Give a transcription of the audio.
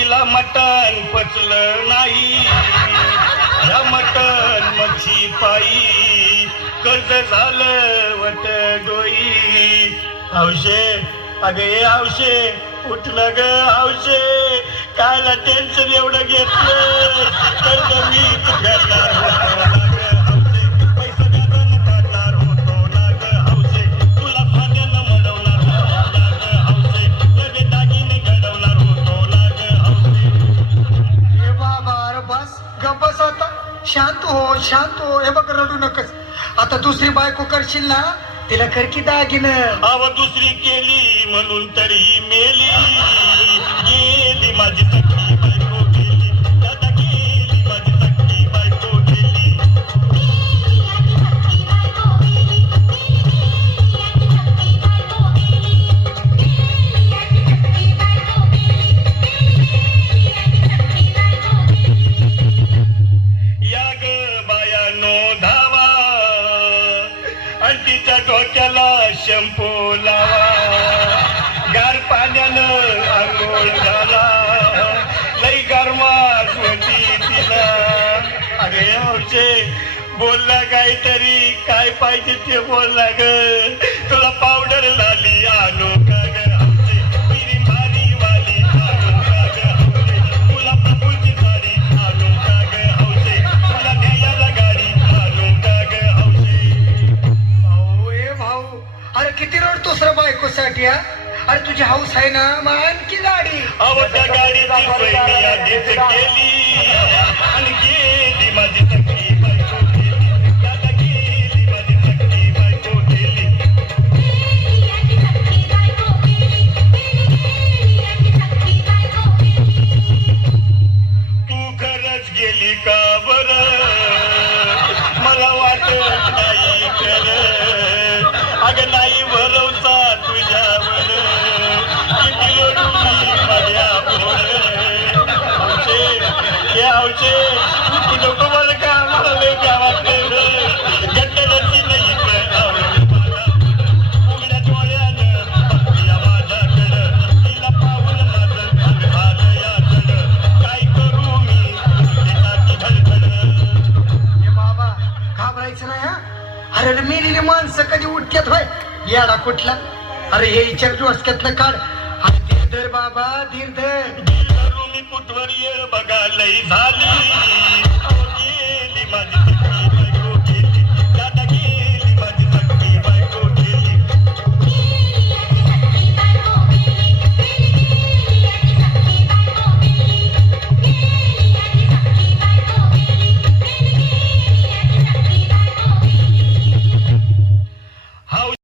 तिला मटण पचलं नाही या मटण मच्छी पायी कर्ज झालं वट डोई हौशे अगं ये हौशे उठलं ग हौशे कायला टेन्शन एवढं घेतलं कर्ज मी करणार होतो ना ग हौशे पैसा द्यायला काढणार होतो ना ग हौशे तुला फाद्यानं मडवणार होतो ना ग हौशे लगे दागिने घडवणार होतो ना ग हौशे ए बाबा अरे बस गप बस आता शांत हो हे बघ रडू नकस आता दुसरी बायको करशील ना तिला कर की दागिनं अव दुसरी केली म्हणून तरी मेली गेली माझी सखी बायको गेली दादा गेली माझी सखी बायको गेली या ग बायानो धावा आणि तिच्या डोक्याला शंपू लावा गार पाण्यानं आंघोळ झाला लई गरमात होती तिला अगे हौशे बोलला काहीतरी काय पाहिजे ते बोलला ग तुला पावडर लाली आणू का ग हौशे पिरी भारी वाली आणू का ग हौशे तुला प्रभूची साडी आणू का ग हौशे तुला न्यायाला गाडी आणू का ग हौशे भाऊ ए भाऊ अरे किती रडतोस रे बायकोसाठी हा अरे तुझी हाऊस आहे ना मग आणखी गाडी अव त्या गाडीची सोय मी आधीच केली आणि गेली माझी सखी बायको गेली दादा गेली माझी सखी बायको गेली तू खरंच गेली का बरं मला वाटत नाही खरं अगं नाही भरवसा तुझ्यावर किती रडू मी माझ्यावर हौशे हे हौशे तू नको मला का मला लय काय वाटतं गट्टरची नाही आवडली मला उघड्या डोळ्यानं बघती माझ्याकडं तिला पाहून माझं भाग याकडं काय करू मी त्यासाठी धडधड ए बाबा घाबरायचं नाही हा अरे मेलेली माणसं कधी उठक्यात होय याडा कुठला अरे हे विचार डोसक्यातनं काढ अरे धीर धर बाबा धीर धर धरू मी कुठवर येळ बघा लई झाली